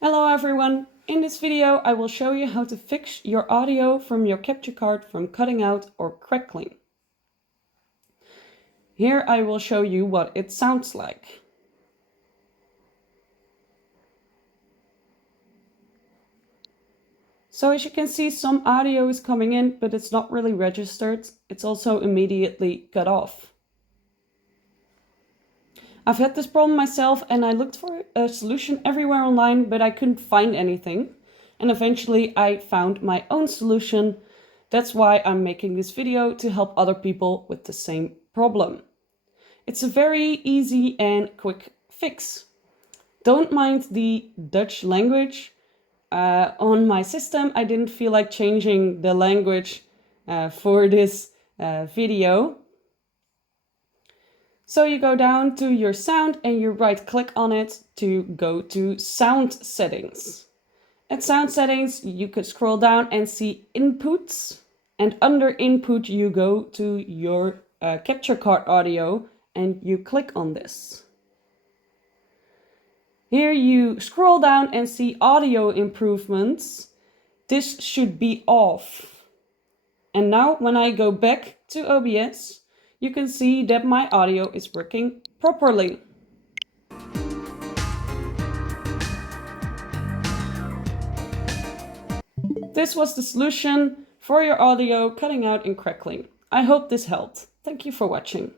Hello everyone! In this video I will show you how to fix your audio from your capture card from cutting out or crackling. Here I will show you what it sounds like. So as you can see, some audio is coming in, but it's not really registered. It's also immediately cut off. I've had this problem myself and I looked for a solution everywhere online, but I couldn't find anything. And eventually I found my own solution. That's why I'm making this video, to help other people with the same problem. It's a very easy and quick fix. Don't mind the Dutch language. On my system, I didn't feel like changing the language for this video. So you go down to your sound and you right click on it to go to sound settings. At sound settings, you could scroll down and see inputs. And under input, you go to your capture card audio and you click on this. Here you scroll down and see audio improvements. This should be off. And now when I go back to OBS, you can see that my audio is working properly. This was the solution for your audio cutting out and crackling. I hope this helped. Thank you for watching.